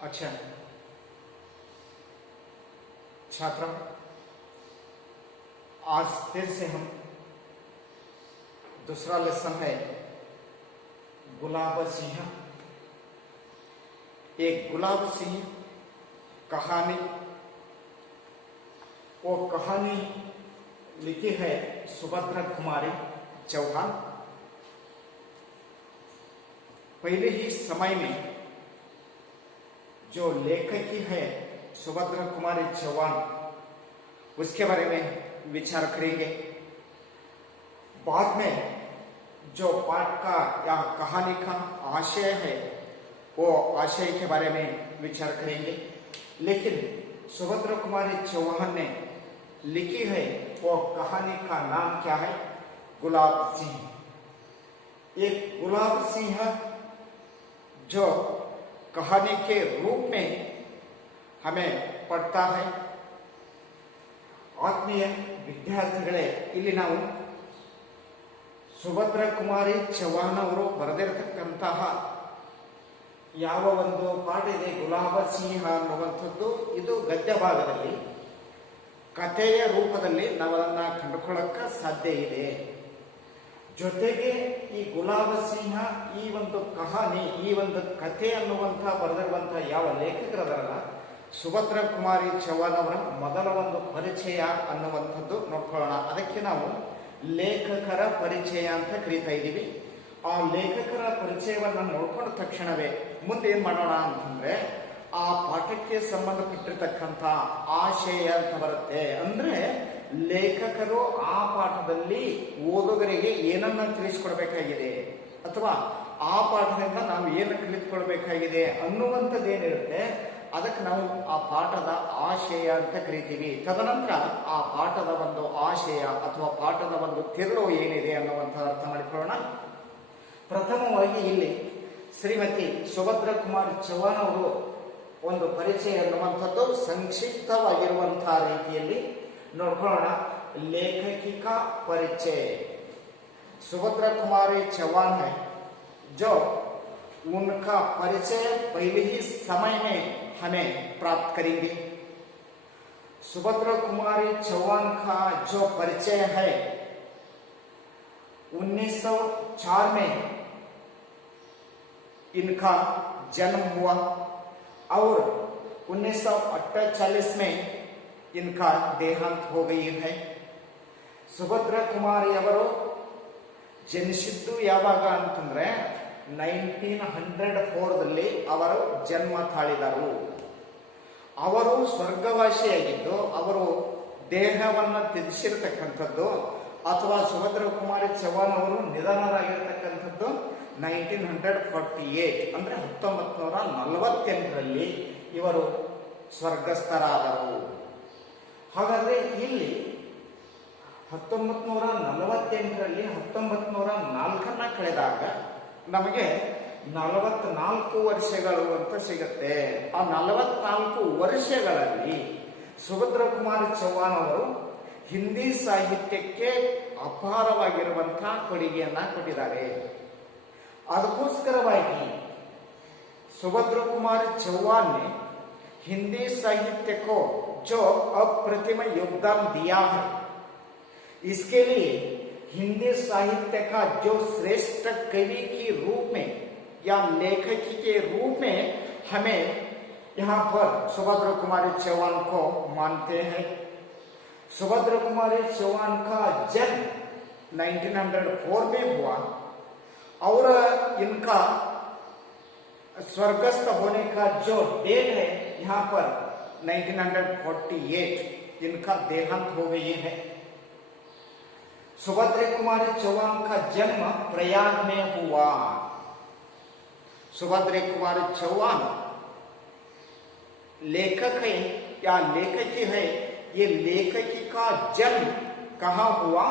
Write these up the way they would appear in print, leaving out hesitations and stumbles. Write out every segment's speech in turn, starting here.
अच्छा छात्रों, आज फिर से हम दूसरा लेसन है गुलाब सिंह। एक गुलाब सिंह कहानी, वो कहानी लिखी है सुभद्रा कुमारी चौहान। पहले ही समय में जो लेखकी है सुभद्रा कुमारी चौहान, उसके बारे में विचार करेंगे। बाद में जो पाठ का या कहानी का आशय है वो आशय के बारे में विचार करेंगे। लेकिन सुभद्रा कुमारी चौहान ने लिखी है वो कहानी का नाम क्या है? गुलाब सिंह। एक गुलाब सिंह जो कहानी के रूप में हमें पढ़ता है। आत्मीय ವಿದ್ಯಾರ್ಥಿಗಳೇ, ಇಲ್ಲಿ ನಾವು ಸುಭದ್ರಾ ಕುಮಾರಿ ಚೌಹಾನ್ ಅವರು ಬರೆದಿರತಕ್ಕಂತಹ ಯಾವ ಒಂದು ಪಾಠ ಇದೆ ಗುಲಾಬ ಸಿಂಹ ಅನ್ನುವಂಥದ್ದು, ಇದು ಗದ್ಯ ಭಾಗದಲ್ಲಿ ಕಥೆಯ ರೂಪದಲ್ಲಿ ನಾವನ್ನ ಕಂಡುಕೊಳ್ಳಕ್ಕೆ ಸಾಧ್ಯ ಇದೆ. ಜೊತೆಗೆ ಈ ಗುಲಾಬ ಸಿಂಹ ಈ ಒಂದು ಕಹಾನಿ, ಈ ಒಂದು ಕಥೆ ಅನ್ನುವಂತಹ ಬರೆದಿರುವಂತಹ ಯಾವ ಲೇಖಕರದಾರಲ್ಲ, ಸುಭದ್ರಾ ಕುಮಾರಿ ಚೌಹಾನ್ ಅವರ ಮೊದಲ ಒಂದು ಪರಿಚಯ ಅನ್ನುವಂಥದ್ದು ನೋಡ್ಕೊಳ್ಳೋಣ. ಅದಕ್ಕೆ ನಾವು ಲೇಖಕರ ಪರಿಚಯ ಅಂತ ಕರೀತಾ ಇದ್ದೀವಿ. ಆ ಲೇಖಕರ ಪರಿಚಯವನ್ನು ನೋಡ್ಕೊಂಡ ತಕ್ಷಣವೇ ಮುಂದೆ ಏನ್ ಮಾಡೋಣ ಅಂತಂದ್ರೆ, ಆ ಪಾಠಕ್ಕೆ ಸಂಬಂಧಪಟ್ಟಿರ್ತಕ್ಕಂಥ ಆಶಯ ಅಂತ ಬರುತ್ತೆ. ಅಂದ್ರೆ ಲೇಖಕರು ಆ ಪಾಠದಲ್ಲಿ ಓದುಗರಿಗೆ ಏನನ್ನ ತಿಳಿಸ್ಕೊಡ್ಬೇಕಾಗಿದೆ ಅಥವಾ ಆ ಪಾಠದಿಂದ ನಾವು ಏನು ಕಲಿತ್ಕೊಳ್ಬೇಕಾಗಿದೆ ಅನ್ನುವಂಥದ್ದೇನಿರುತ್ತೆ, ಅದಕ್ಕೆ ನಾವು ಆ ಪಾಠದ ಆಶಯ ಅಂತ ಕರಿತೀವಿ. ತದನಂತರ ಆ ಪಾಠದ ಒಂದು ಆಶಯ ಅಥವಾ ಪಾಠದ ಒಂದು ತಿರುಳು ಏನಿದೆ ಅನ್ನುವಂಥದ್ದು ಅರ್ಥ ಮಾಡಿಕೊಳ್ಳೋಣ. ಪ್ರಥಮವಾಗಿ ಇಲ್ಲಿ ಶ್ರೀಮತಿ ಸುಭದ್ರಾ ಕುಮಾರಿ ಚೌಹಾನ್ ಅವರು ಒಂದು ಪರಿಚಯ ಅನ್ನುವಂಥದ್ದು ಸಂಕ್ಷಿಪ್ತವಾಗಿರುವಂತಹ ರೀತಿಯಲ್ಲಿ ನೋಡ್ಕೊಳ್ಳೋಣ. लेखकी का परिचय सुभद्रा कुमारी चौहान है, जो उनका परिचय पहले ही समय में हमें प्राप्त करेंगे. सुभद्रा कुमारी चौहान का जो परिचय है 1904 में इनका जन्म हुआ और 1948 में इनका देहांत हो गई है. ಸುಭದ್ರಾ ಕುಮಾರಿ ಅವರು ಜನಿಸಿದ್ದು ಯಾವಾಗ ಅಂತಂದ್ರೆ 1904ರಲ್ಲಿ ಅವರು ಜನ್ಮ ತಾಳಿದರು. ಅವರು ಸ್ವರ್ಗವಾಸಿಯಾಗಿದ್ದು ಅವರು ದೇಹವನ್ನು ತ್ಯಜಿಸಿರ್ತಕ್ಕಂಥದ್ದು ಅಥವಾ ಸುಭದ್ರಾ ಕುಮಾರಿ ಚೌಹಾನ್ ಅವರು ನಿಧನರಾಗಿರ್ತಕ್ಕಂಥದ್ದು 1948 ಅಂದ್ರೆ 1948ರಲ್ಲಿ ಇವರು ಸ್ವರ್ಗಸ್ಥರಾದರು. ಹಾಗಾದ್ರೆ ಇಲ್ಲಿ 1948ರಲ್ಲಿ 1904 ಕಳೆದಾಗ ನಮಗೆ 44 ವರ್ಷಗಳು ಅಂತ ಸಿಗುತ್ತೆ. ಆ 44 ವರ್ಷಗಳಲ್ಲಿ ಸುಭದ್ರಾ ಕುಮಾರಿ ಚೌಹಾನ್ ಅವರು ಹಿಂದಿ ಸಾಹಿತ್ಯಕ್ಕೆ ಅಪಾರವಾಗಿರುವಂತಹ ಕೊಡುಗೆಯನ್ನ ಕೊಟ್ಟಿದ್ದಾರೆ. ಅದಕ್ಕೋಸ್ಕರವಾಗಿ सुभद्रा कुमारी चौहान ने हिंदी साहित्य को जो अप्रतिम योगदान दिया है, इसके लिए हिंदी साहित्य का जो श्रेष्ठ कवि के रूप में या लेखकी के रूप में हमें यहाँ पर सुभद्रा कुमारी चौहान को मानते हैं. सुभद्रा कुमारी चौहान का जन्म 1904 में हुआ और इनका स्वर्गस्थ होने का जो डेट है यहाँ पर 1948 इनका देहांत हो गई है. सुभद्रा कुमारी चौहान का जन्म प्रयाग में हुआ. सुभद्रा कुमारी चौहान लेखक है या लेखकी है, ये लेखकी का जन्म कहाँ हुआ?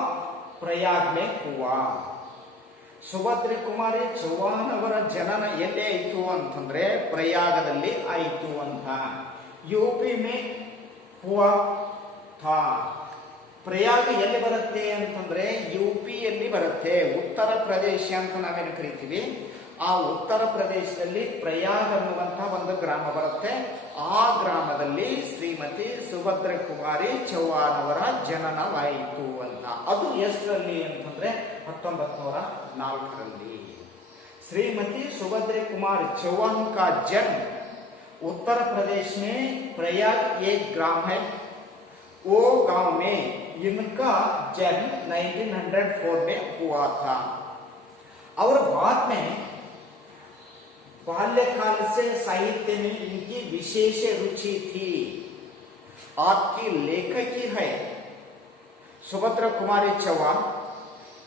प्रयाग में हुआ. ಸುಭದ್ರಾ ಕುಮಾರಿ ಚೌಹಾನ್ ಅವರ ಜನನ ಎಲ್ಲಿ ಆಯಿತು ಅಂತಂದ್ರೆ ಪ್ರಯಾಗದಲ್ಲಿ ಆಯಿತು ಅಂತ. ಯುಪಿ ಮೇ ಹುವಾ ಥಾ. ಪ್ರಯಾಗ ಎಲ್ಲಿ ಬರುತ್ತೆ ಅಂತಂದ್ರೆ ಯುಪಿಯಲ್ಲಿ ಬರುತ್ತೆ, ಉತ್ತರ ಪ್ರದೇಶ ಅಂತ ನಾವೇನು ಕರಿತೀವಿ ಆ ಉತ್ತರ ಪ್ರದೇಶದಲ್ಲಿ ಪ್ರಯಾಗ್ ಅನ್ನುವಂತಹ ಒಂದು ಗ್ರಾಮ ಬರುತ್ತೆ. ಆ ಗ್ರಾಮದಲ್ಲಿ ಶ್ರೀಮತಿ ಸುಭದ್ರ ಕುಮಾರಿ ಚೌಹಾಣ್ ಅವರ ಜನನವಾಯಿತು ಅಂತ. ಅದು ಎಷ್ಟರಲ್ಲಿ ಅಂತಂದ್ರೆ 1904ರಲ್ಲಿ. श्रीमती सुभद्र कुमार चौहान का जन्म उत्तर प्रदेश में प्रयाग एक ग्राम है, वो गांव में इनका जन्म 1904 में हुआ था. और बाद में बाल्यकाल से साहित्य में इनकी विशेष रुचि थी. आपकी लेखकी है सुभद्र कुमारी चौहान.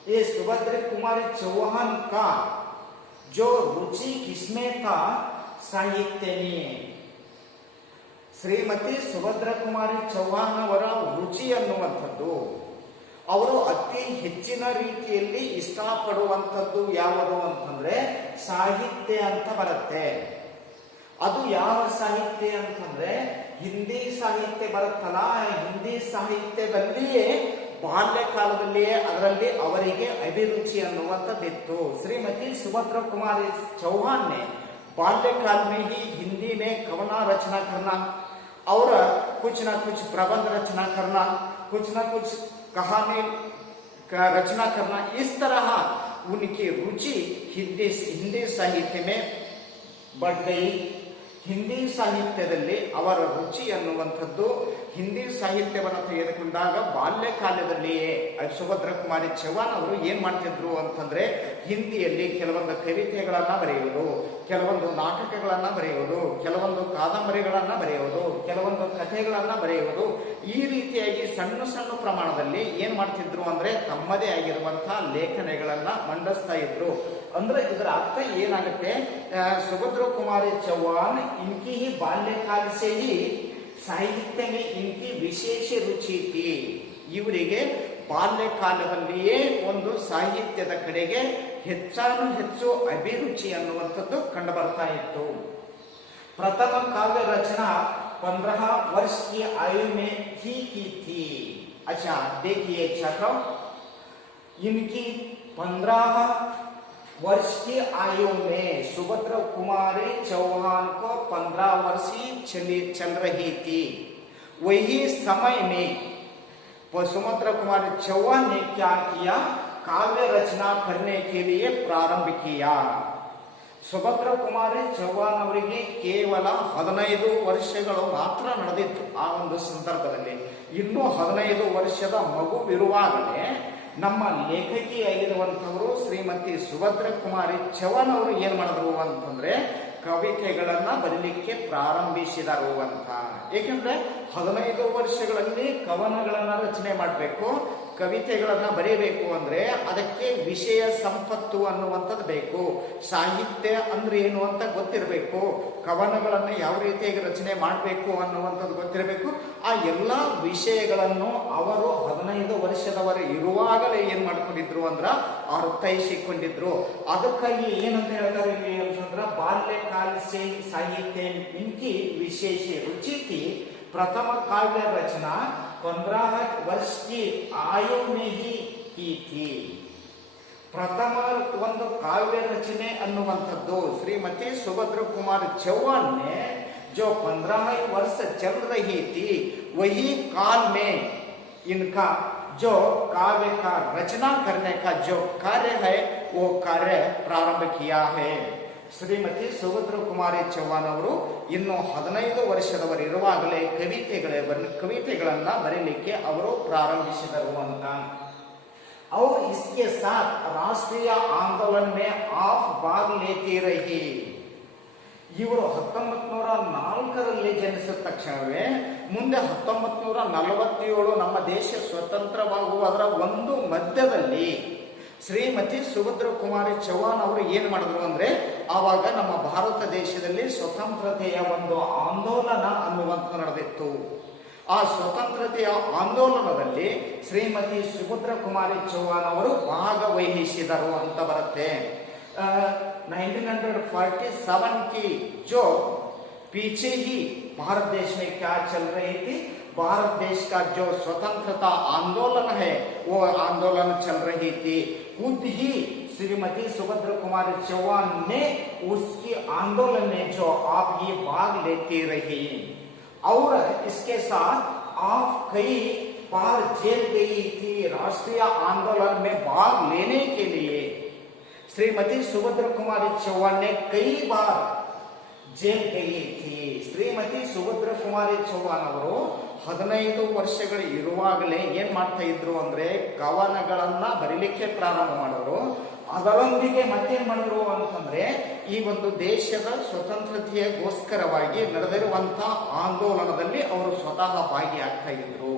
ये सुभद्र कुमारी चौहान का जो रुचि किसमें था? साहित्य में. ಶ್ರೀಮತಿ ಸುಭದ್ರ ಕುಮಾರಿ ಚೌಹಾಣ್ ಅವರ ರುಚಿ ಅನ್ನುವಂಥದ್ದು, ಅವರು ಅತಿ ಹೆಚ್ಚಿನ ರೀತಿಯಲ್ಲಿ ಇಷ್ಟಪಡುವಂಥದ್ದು ಯಾವುದು ಅಂತಂದ್ರೆ ಸಾಹಿತ್ಯ ಅಂತ ಬರುತ್ತೆ. ಅದು ಯಾವ ಸಾಹಿತ್ಯ ಅಂತಂದ್ರೆ ಹಿಂದಿ ಸಾಹಿತ್ಯ ಬರುತ್ತಲ್ಲ, ಹಿಂದಿ ಸಾಹಿತ್ಯದಲ್ಲಿಯೇ ಬಾಲ್ಯ ಕಾಲದಲ್ಲಿಯೇ ಅದರಲ್ಲಿ ಅವರಿಗೆ ಅಭಿರುಚಿ ಅನ್ನುವಂಥದ್ದಿತ್ತು. ಶ್ರೀಮತಿ ಸುಭದ್ರ कुमारी चौहान ने बाल्यकाल में ही हिंदी में कवना रचना करना और कुछ ना कुछ प्रबंध रचना करना, कुछ ना कुछ कहानी का रचना करना, इस तरह उनकी रुचि हिंदी साहित्य में बढ़ गई. ಹಿಂದಿ ಸಾಹಿತ್ಯದಲ್ಲಿ ಅವರ ರುಚಿ ಅನ್ನುವಂಥದ್ದು, ಹಿಂದಿ ಸಾಹಿತ್ಯವನ್ನು ತೆಗೆದುಕೊಂಡಾಗ ಬಾಲ್ಯ ಕಾಲದಲ್ಲಿಯೇ ಸುಭದ್ರ ಕುಮಾರಿ ಚೌಹಾಣ್ ಅವರು ಏನ್ ಮಾಡ್ತಿದ್ರು ಅಂತಂದ್ರೆ ಹಿಂದಿಯಲ್ಲಿ ಕೆಲವೊಂದು ಕವಿತೆಗಳನ್ನ ಬರೆಯುವುದು, ಕೆಲವೊಂದು ನಾಟಕಗಳನ್ನ ಬರೆಯುವುದು, ಕೆಲವೊಂದು ಕಾದಂಬರಿಗಳನ್ನ ಬರೆಯುವುದು, ಕೆಲವೊಂದು ಕಥೆಗಳನ್ನ ಬರೆಯುವುದು, ಈ ರೀತಿಯಾಗಿ ಸಣ್ಣ ಸಣ್ಣ ಪ್ರಮಾಣದಲ್ಲಿ ಏನ್ ಮಾಡ್ತಿದ್ರು ಅಂದ್ರೆ ತಮ್ಮದೇ ಆಗಿರುವಂತಹ ಲೇಖನಗಳನ್ನ ಮಂಡಿಸ್ತಾ ಇದ್ರು. ಅಂದ್ರೆ ಇದರ ಅರ್ಥ ಏನಾಗುತ್ತೆ? सुभद्र कुमारी चौहान इनकी ही बाल्यकाल से ही साहित्य में इनकी विशेष रुचि थी. ಇವರಿಗೆ ಬಾಲ್ಯ ಕಾಲದಲ್ಲಿಯೇ ಒಂದು ಸಾಹಿತ್ಯದ ಕಡೆಗೆ ಹೆಚ್ಚಾನು ಹೆಚ್ಚು ಅಭಿರುಚಿ ಅನ್ನುವಂಥದ್ದು ಕಂಡು ಬರ್ತಾ ಇತ್ತು. प्रथम काव्य रचना 15 वर्ष की आयु में ही की थी. अच्छा देखिए छात्रों, इनकी 15 वर्ष की आयु में सुभद्र कुमारी चौहान को 15 वर्ष चल रही थी. वही समय में सुभद्र कुमारी चौहान ने क्या किया? काव्य रचना करने के लिए प्रारंभ किया. ಸುಭದ್ರ ಕುಮಾರಿ ಚೌಹಾಣ್ ಅವರಿಗೆ ಕೇವಲ 15 ವರ್ಷಗಳು ಮಾತ್ರ ನಡೆದಿತ್ತು. ಆ ಒಂದು ಸಂದರ್ಭದಲ್ಲಿ ಇನ್ನೂ 15 ವರ್ಷದ ಮಗುವಿರುವಾಗಲೇ ನಮ್ಮ ಲೇಖಕಿಯಾಗಿರುವಂತವರು ಶ್ರೀಮತಿ ಸುಭದ್ರ ಕುಮಾರಿ ಚೌಹಾಣ್ ಅವರು ಏನ್ ಮಾಡಿದ್ರು ಅಂತಂದ್ರೆ ಕವಿತೆಗಳನ್ನ ಬರೀಲಿಕ್ಕೆ ಪ್ರಾರಂಭಿಸಿದರು ಅಂತ. ಏಕೆಂದ್ರೆ 15 ವರ್ಷಗಳಲ್ಲಿ ಕವನಗಳನ್ನ ರಚನೆ ಮಾಡಬೇಕು, ಕವಿತೆಗಳನ್ನ ಬರೀಬೇಕು ಅಂದ್ರೆ ಅದಕ್ಕೆ ವಿಷಯ ಸಂಪತ್ತು ಅನ್ನುವಂಥದ್ದು ಬೇಕು. ಸಾಹಿತ್ಯ ಅಂದ್ರೆ ಏನು ಅಂತ ಗೊತ್ತಿರಬೇಕು, ಕವನಗಳನ್ನ ಯಾವ ರೀತಿಯಾಗಿ ರಚನೆ ಮಾಡಬೇಕು ಅನ್ನುವಂಥದ್ದು ಗೊತ್ತಿರಬೇಕು. ಆ ಎಲ್ಲಾ ವಿಷಯಗಳನ್ನು ಅವರು 15 ವರ್ಷದವರು ಇರುವಾಗಲೇ ಏನ್ ಮಾಡ್ಕೊಂಡಿದ್ರು ಅಂದ್ರ ಅರ್ಥೈಸಿಕೊಂಡಿದ್ರು. ಅದಕ್ಕಾಗಿ ಏನಂತ ಹೇಳ್ತಾರೆ ಇಲ್ಲಿ ಅಂತಂದ್ರ ಬಾಲ್ಯಕಾಲ से साहित्य इनकी विशेष रुचि थी. प्रथम काव्य रचना 15 वर्ष की आयु में ही की थी. ಪ್ರಥಮ ಒಂದು ಕಾವ್ಯ ರಚನೆ ಅನ್ನುವಂಥದ್ದು ಶ್ರೀಮತಿ ಸುಭದ್ರ ಕುಮಾರ್ ಚೌಹಾಣ್ ने जो 15 वर्ष चल रही थी वही काल में इनका जो काव्य का रचना करने का जो कार्य है वो कार्य प्रारंभ किया है. ಶ್ರೀಮತಿ ಸುಭದ್ರ ಕುಮಾರಿ ಚೌಹಾಣ್ ಅವರು ಇನ್ನು 15 ವರ್ಷದವರು ಇರುವಾಗಲೇ ಕವಿತೆಗಳನ್ನ ಬರೀಲಿಕ್ಕೆ ಅವರು ಪ್ರಾರಂಭಿಸಿದರು ಅಂತ. और इसके साथ राष्ट्रीय आंदोलन में आप भाग लेती रही. ಇವರು 1904ರಲ್ಲಿ ಜನಿಸಿದ ತಕ್ಷಣವೇ ಮುಂದೆ 1947 ನಮ್ಮ ದೇಶ ಸ್ವತಂತ್ರವಾಗುವುದರ ಒಂದು ಮಧ್ಯದಲ್ಲಿ ಶ್ರೀಮತಿ ಸುಭದ್ರ ಕುಮಾರಿ ಚೌಹಾಣ್ ಅವರು ಏನ್ ಮಾಡಿದ್ರು ಅಂದ್ರೆ ಆವಾಗ ನಮ್ಮ ಭಾರತ ದೇಶದಲ್ಲಿ ಸ್ವತಂತ್ರತೆಯ ಒಂದು ಆಂದೋಲನ ಅನ್ನುವಂತ ನಡೆದಿತ್ತು. ಆ ಸ್ವತಂತ್ರತೆಯ ಆಂದೋಲನದಲ್ಲಿ ಶ್ರೀಮತಿ ಸುಭದ್ರ ಕುಮಾರಿ ಚೌಹಾಣ್ ಅವರು ಭಾಗವಹಿಸಿದರು ಅಂತ ಬರುತ್ತೆ. 1947 की जो पीछे ही भारत देश में क्या चल रही थी, भारत देश का जो स्वतंत्रता आंदोलन है वो आंदोलन चल रही थी. खुद ही श्रीमती सुभद्रा कुमारी चौहान ने उसकी आंदोलन में जो आप ये भाग लेते रहे और इसके साथ आप कई बार जेल गई थी राष्ट्रीय आंदोलन में भाग लेने के लिए। श्रीमती सुभद्रा कुमारी चौहान ने कई बार जेल गई थी। ಶ್ರೀಮತಿ ಸುಭದ್ರಾ ಕುಮಾರಿ ಚೌಹಾಣ್ ಅವರು 15 ವರ್ಷಗಳು ಇರುವಾಗಲೇ ಏನ್ ಮಾಡ್ತಾ ಇದ್ರು ಅಂದ್ರೆ ಕವನಗಳನ್ನ ಬರೀಲಿಕ್ಕೆ ಪ್ರಾರಂಭ ಮಾಡಿದ್ರು. ಅದರೊಂದಿಗೆ ಮತ್ತೇನ್ ಮಾಡಿದ್ರು ಅಂತಂದ್ರೆ ಈ ಒಂದು ದೇಶದ ಸ್ವತಂತ್ರತೆಗೋಸ್ಕರವಾಗಿ ನಡೆದಿರುವಂತಹ ಆಂದೋಲನದಲ್ಲಿ ಅವರು ಸ್ವತಃ ಭಾಗಿಯಾಗ್ತಾ ಇದ್ರು.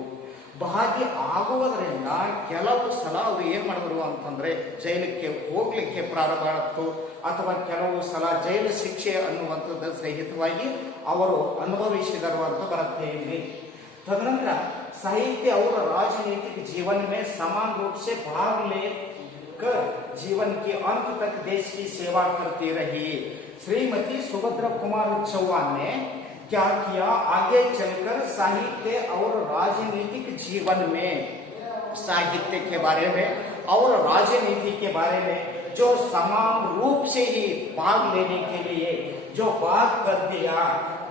ಭಾಗಿ ಆಗುವುದರಿಂದ ಕೆಲವು ಸಲ ಅವರು ಏನ್ ಮಾಡಿದ್ರು ಅಂತಂದ್ರೆ ಜೈಲಿಗೆ ಹೋಗ್ಲಿಕ್ಕೆ ಪ್ರಾರಂಭ ಆಯಿತು ಅಥವಾ ಕೆಲವು ಸಲ ಜೈಲು ಶಿಕ್ಷೆ ಅನ್ನುವಂಥದ್ದು ಸಹಿತವಾಗಿ ಅವರು ಅನುಭವಿಸಿದರು ಅಂತ ಬರುತ್ತೆ ಇಲ್ಲಿ. तदनंतर साहित्य और राजनीतिक जीवन में समान रूप से भाग लेकर जीवन के अंत तक देश की सेवा करती रही। श्रीमती सुभद्रा कुमारी चौहान ने क्या किया, आगे चलकर साहित्य और राजनीतिक जीवन में साहित्य के बारे में और राजनीति के बारे में जो समान रूप से ही भाग लेने के लिए जो बात कर दिया,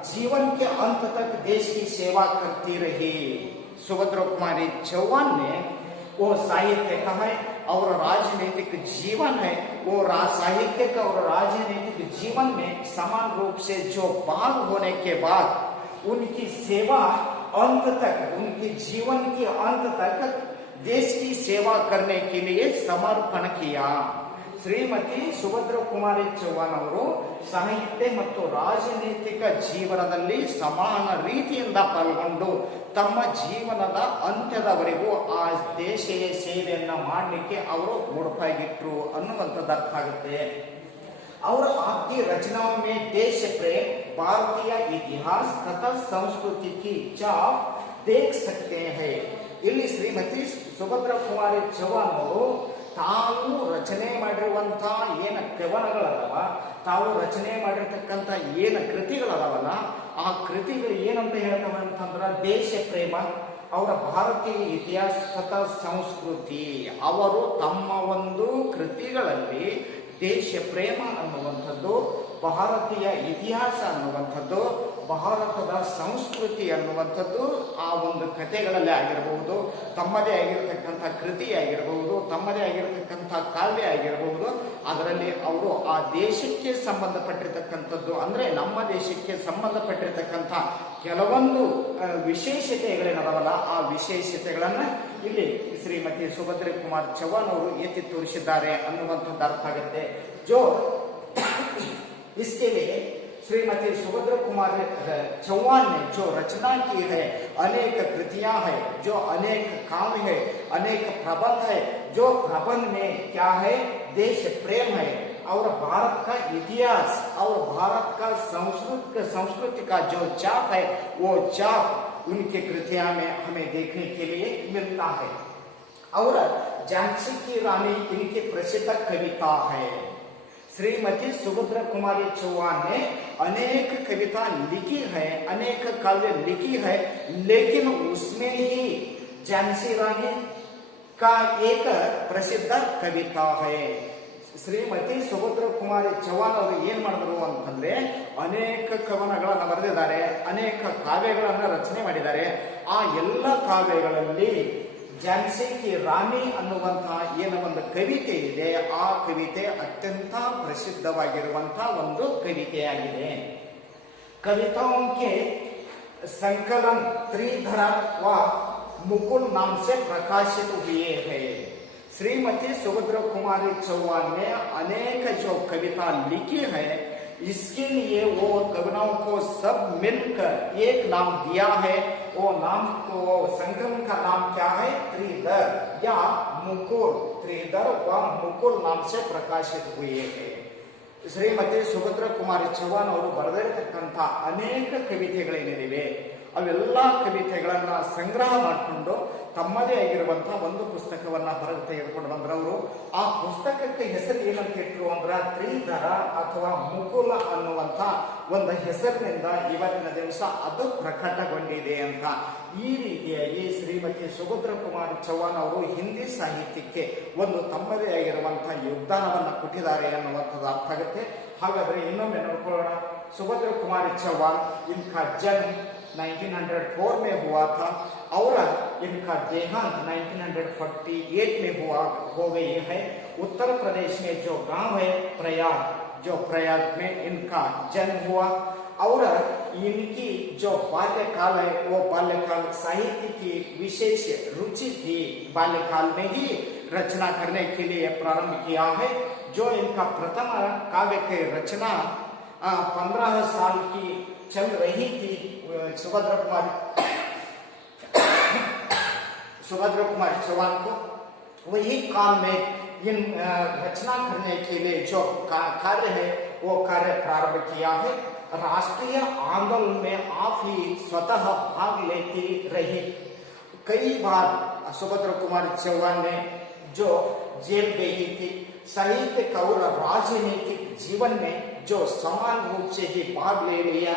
जीवन के अंत तक देश की सेवा करती रही। सुभद्रा कुमारी चौहान ने वो साहित्य का है और राजनीतिक जीवन है, वो साहित्यिक और राजनीतिक जीवन में समान रूप से जो भाग होने के बाद उनकी सेवा अंत तक, उनके जीवन के अंत तक देश की सेवा करने के लिए समर्पण किया। ಶ್ರೀಮತಿ ಸುಭದ್ರಾ ಕುಮಾರಿ ಚೌಹಾಣ್ ಅವರು ಸಾಹಿತ್ಯ ಮತ್ತು ರಾಜನೈತಿಕ ಜೀವನದಲ್ಲಿ ಸಮಾನ ರೀತಿಯಿಂದ ಪಾಲ್ಗೊಂಡು ತಮ್ಮ ಜೀವನದ ಅಂತ್ಯದವರೆಗೂ ಆ ದೇಶೀಯ ಸೇವೆಯನ್ನ ಮಾಡಲಿಕ್ಕೆ ಅವರು ಮುಡುಪಾಗಿಟ್ರು ಅನ್ನುವಂಥದ್ದು ಅರ್ಥ ಆಗುತ್ತೆ. और आपकी रचनाओं में देश प्रेम, भारतीय इतिहास तथा संस्कृति की छाप देख सकते हैं। ಇಲ್ಲಿ ಶ್ರೀಮತಿ ಸುಭದ್ರಾ ಕುಮಾರಿ ಚೌಹಾಣ್ ಅವರು ತಾವು ರಚನೆ ಮಾಡಿರುವಂತಹ ಏನ ಕವನಗಳದವ, ತಾವು ರಚನೆ ಮಾಡಿರ್ತಕ್ಕಂಥ ಏನ ಕೃತಿಗಳದವಲ್ಲ, ಆ ಕೃತಿಗಳು ಏನಂತ ಹೇಳ್ತವೆ ಅಂತಂದ್ರ ದೇಶ ಪ್ರೇಮ, ಅವರ ಭಾರತೀಯ ಇತಿಹಾಸ ತಥಾ ಸಂಸ್ಕೃತಿ. ಅವರು ತಮ್ಮ ಒಂದು ಕೃತಿಗಳಲ್ಲಿ ದೇಶ ಪ್ರೇಮ ಅನ್ನುವಂಥದ್ದು, ಭಾರತೀಯ ಇತಿಹಾಸ ಅನ್ನುವಂಥದ್ದು, ಭಾರತದ ಸಂಸ್ಕೃತಿ ಅನ್ನುವಂಥದ್ದು ಆ ಒಂದು ಕಥೆಗಳಲ್ಲಿ ಆಗಿರಬಹುದು, ತಮ್ಮದೇ ಆಗಿರತಕ್ಕಂಥ ಕೃತಿ ಆಗಿರಬಹುದು, ತಮ್ಮದೇ ಆಗಿರತಕ್ಕಂಥ ಕಾವ್ಯ ಆಗಿರಬಹುದು, ಅದರಲ್ಲಿ ಅವರು ಆ ದೇಶಕ್ಕೆ ಸಂಬಂಧಪಟ್ಟಿರ್ತಕ್ಕಂಥದ್ದು ಅಂದ್ರೆ ನಮ್ಮ ದೇಶಕ್ಕೆ ಸಂಬಂಧಪಟ್ಟಿರ್ತಕ್ಕಂಥ ಕೆಲವೊಂದು ವಿಶೇಷತೆಗಳೇನದವಲ್ಲ, ಆ ವಿಶೇಷತೆಗಳನ್ನ ಇಲ್ಲಿ ಶ್ರೀಮತಿ ಸುಭದ್ರಾ ಕುಮಾರ್ ಚೌಹಾಣ್ ಅವರು ಎತ್ತಿ ತೋರಿಸಿದ್ದಾರೆ ಅನ್ನುವಂಥದ್ದು ಅರ್ಥ ಆಗುತ್ತೆ. ಜೋ इसके लिए श्रीमती सुभद्रा कुमार चौहान ने जो रचना की है, अनेक कृतियां है, जो अनेक काव्य है, अनेक प्रबंध है, जो प्रबंध में क्या है, देश प्रेम है और भारत का इतिहास और भारत का संस्कृति का जो छाप है, वो छाप उनके कृतियां में हमें देखने के लिए मिलता है। और झांसी की रानी इनकी प्रसिद्ध कविता है। श्रीमती सुभद्रा कुमारी चौहान ने अनेक कविता लिखी है, अनेक काव्य लिखी है, लेकिन उसमें ही झांसी रानी का एक प्रसिद्ध कविता है। ಶ್ರೀಮತಿ ಸುಭದ್ರಾ ಕುಮಾರಿ ಚೌಹಾಣ್ ಅವರು ಏನ್ ಮಾಡಿದ್ರು ಅಂತಂದ್ರೆ ಅನೇಕ ಕವನಗಳನ್ನ ಬರೆದಿದ್ದಾರೆ, ಅನೇಕ ಕಾವ್ಯಗಳನ್ನ ರಚನೆ ಮಾಡಿದ್ದಾರೆ. ಆ ಎಲ್ಲ ಕಾವ್ಯಗಳಲ್ಲಿ झांसी की रानी ಅನ್ನುವಂತಹ ಏನು ಒಂದು ಕವಿತೆ ಇದೆ, ಆ ಕವಿತೆ ಅತ್ಯಂತ ಪ್ರಸಿದ್ಧವಾಗಿರುವಂತಹ ಒಂದು ಕವಿತೆಯಾಗಿದೆ. कविताओं के संकलन त्रिधरा व मुकुल नाम से प्रकाशित हुए हैं। श्रीमती सुभद्रा कुमारी चौहान ने अनेक जो कविता लिखी है, इसके लिए वो कविताओं को सब मिलकर एक नाम दिया है। वो नाम को संगम का नाम क्या है, त्रिधर या मुकुल, त्रिधर व मुकुल नाम से प्रकाशित हुए हैं। ಶ್ರೀಮತಿ ಸುಭದ್ರಾ ಕುಮಾರಿ ಚೌಹಾಣ್ ಅವರು ಬರೆದಿರತಕ್ಕಂಥ ಅನೇಕ ಕವಿತೆಗಳೇನಿವೆ ಅವೆಲ್ಲ ಕವಿತೆಗಳನ್ನ ಸಂಗ್ರಹ ಮಾಡಿಕೊಂಡು ತಮ್ಮದೇ ಆಗಿರುವಂತಹ ಒಂದು ಪುಸ್ತಕವನ್ನ ಹೊರಗೆ ತೆಗೆದುಕೊಂಡು ಬಂದ್ರವರು. ಆ ಪುಸ್ತಕಕ್ಕೆ ಹೆಸರು ಏನಂತ ಇಟ್ರು ಅಂದ್ರ ತ್ರಿಧರ ಅಥವಾ ಮುಕುಲ ಅನ್ನುವಂತ ಒಂದು ಹೆಸರಿನಿಂದ ಇವತ್ತಿನ ದಿವಸ ಅದು ಪ್ರಕಟಗೊಂಡಿದೆ ಅಂತ. ಈ ರೀತಿಯಾಗಿ ಶ್ರೀಮತಿ ಸುಭದ್ರ ಕುಮಾರಿ ಚೌಹಾಣ್ ಅವರು ಹಿಂದಿ ಸಾಹಿತ್ಯಕ್ಕೆ ಒಂದು ತಮ್ಮದೇ ಆಗಿರುವಂತಹ ಯೋಗದಾನವನ್ನ ಕೊಟ್ಟಿದ್ದಾರೆ ಅನ್ನುವಂಥದ್ದು ಅರ್ಥ ಆಗುತ್ತೆ. ಹಾಗಾದ್ರೆ ಇನ್ನೊಮ್ಮೆ ನೋಡ್ಕೊಳ್ಳೋಣ. सुभद्र कुमारी चौहान, इनका जन्म 1904 में हुआ था और इनका देहांत 1948 में हो गई है। उत्तर प्रदेश में जो गांव है प्रयाग में इनका जन्म हुआ और इनकी जो बाल्यकाल है वो बाल्यकाल साहित्य की विशेष रुचि थी। बाल्यकाल में ही रचना करने के लिए प्रारंभ किया है। जो इनका प्रथम काव्य की रचना 15 साल की चल रही थी। सुभद्र कुमारी चौहान को वही काल में इन रचना करने के लिए जो कार्य है वो कार्य प्रारंभ किया है। राष्ट्रीय आंदोलन में आप ही स्वतः भाग लेती रही। कई बार सुभद्र कुमारी चौहान ने जो जेल गई थी, साहित्यिक और राजनीतिक जीवन में जो समान रूप से ही भाग ले लिया।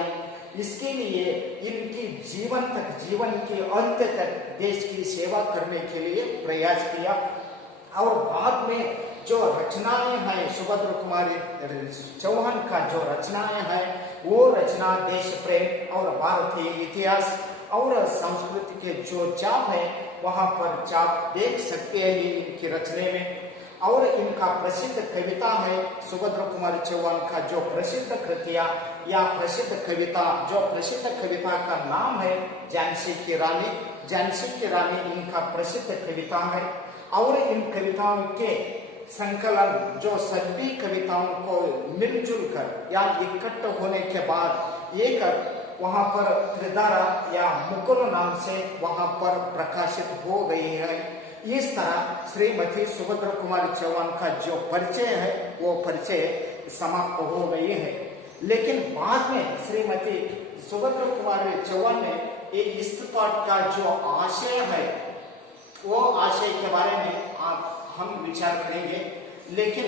इसके लिए इनकी जीवन के अंत तक देश की सेवा करने के लिए प्रयास किया और बाद में जो रचनाएं हैं सुभद्र कुमारी चौहान का जो रचनाएं हैं वो रचना देश प्रेम और भारतीय इतिहास और संस्कृति के जो चाप है वहां पर चाप देख सकते हैं इनकी रचने में। और इनका प्रसिद्ध कविता है सुभद्र कुमारी चौहान का जो प्रसिद्ध कृतियां या प्रसिद्ध कविता का नाम है झांसी की रानी। झांसी की रानी इनका प्रसिद्ध कविता है और इन कविताओं के संकलन जो सभी कविताओं को मिलजुल कर या इकट्ठे होने के बाद एक वहां पर त्रिधारा या मुकुल नाम से वहां पर प्रकाशित हो गई है। इस तरह श्रीमती सुभद्र कुमारी चौहान का जो परिचय है वो परिचय समाप्त हो गई है। लेकिन बाद में श्रीमती सुभद्र कुमारी चौहान ने इस पाठ का जो आशय है वो आशय के बारे में हम विचार करेंगे। लेकिन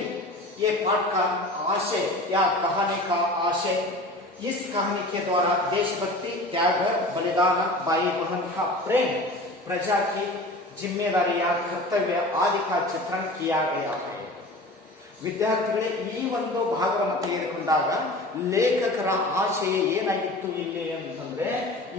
ये पाठ का आशय या कहानी का आशय, इस कहानी के द्वारा देशभक्ति, त्याग, बलिदान, भाई बहन का प्रेम, प्रजा की जिम्मेदारी या कर्तव्य आदि का चित्रण किया गया है। ವಿದ್ಯಾರ್ಥಿಗಳೇ, ಈ ಒಂದು ಭಾಗವನ್ನು ತೆಗೆದುಕೊಂಡಾಗ ಲೇಖಕರ ಆಶಯ ಏನಾಗಿತ್ತು ಇಲ್ಲಿ ಅಂತಂದ್ರೆ,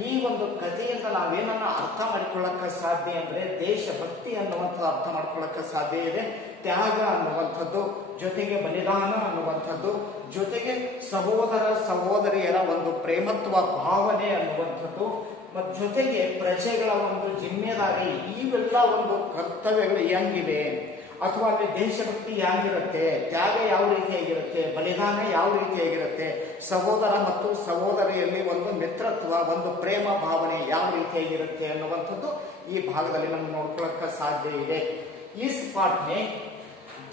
ಈ ಒಂದು ಕಥೆಯಿಂದ ನಾವೇನನ್ನ ಅರ್ಥ ಮಾಡಿಕೊಳ್ಳಕ್ಕ ಸಾಧ್ಯ ಅಂದ್ರೆ ದೇಶಭಕ್ತಿ ಅನ್ನುವಂಥದ್ದು ಅರ್ಥ ಮಾಡ್ಕೊಳ್ಳಕ್ಕ ಸಾಧ್ಯ ಇದೆ, ತ್ಯಾಗ ಅನ್ನುವಂಥದ್ದು, ಜೊತೆಗೆ ಬಲಿದಾನ ಅನ್ನುವಂಥದ್ದು, ಜೊತೆಗೆ ಸಹೋದರ ಸಹೋದರಿಯರ ಒಂದು ಪ್ರೇಮತ್ವ ಭಾವನೆ ಅನ್ನುವಂಥದ್ದು, ಮತ್ತು ಜೊತೆಗೆ ಪ್ರಜೆಗಳ ಒಂದು ಜಿಮ್ಮೆದಾರಿ, ಇವೆಲ್ಲ ಒಂದು ಕರ್ತವ್ಯಗಳು ಹೆಂಗಿವೆ ಅಥವಾ ಅಲ್ಲಿ ದೇಶಭಕ್ತಿ ಹೇಗಿರುತ್ತೆ, ತ್ಯಾಗ ಯಾವ ರೀತಿಯಾಗಿರುತ್ತೆ, ಬಲಿದಾನ ಯಾವ ರೀತಿಯಾಗಿರುತ್ತೆ, ಸಹೋದರ ಮತ್ತು ಸಹೋದರಿಯಲ್ಲಿ ಒಂದು ಮಿತ್ರತ್ವ, ಒಂದು ಪ್ರೇಮ ಭಾವನೆ ಯಾವ ರೀತಿಯಾಗಿರುತ್ತೆ ಅನ್ನುವಂಥದ್ದು ಈ ಭಾಗದಲ್ಲಿ ನಮ್ಗೆ ನೋಡ್ಕೊಳ್ಳಕ್ಕೆ ಸಾಧ್ಯ ಇದೆ। इस पाठ में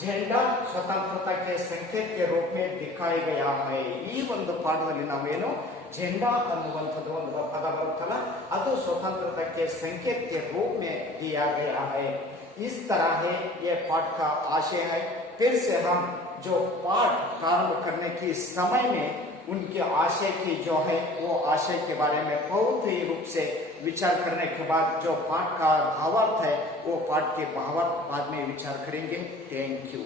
झंडा स्वतंत्रता के संकेत के रूप में दिखाया गया है। ಈ ಒಂದು ಪಾಠದಲ್ಲಿ ನಾವೇನು झंडा ಅನ್ನುವಂಥದ್ದು ಒಂದು ಪದ ಬರುತ್ತಲ್ಲ, ಅದು स्वतंत्रता के संकेत के रूप में दिया गया है। इस तरह है ये पाठ का आशय है। फिर से हम जो पाठ प्रारंभ करने की समय में उनके आशय की जो है वो आशय के बारे में बहुत ही रूप से विचार करने के बाद जो पाठ का भावार्थ है वो पाठ के भावार्थ बाद में विचार करेंगे। Thank you.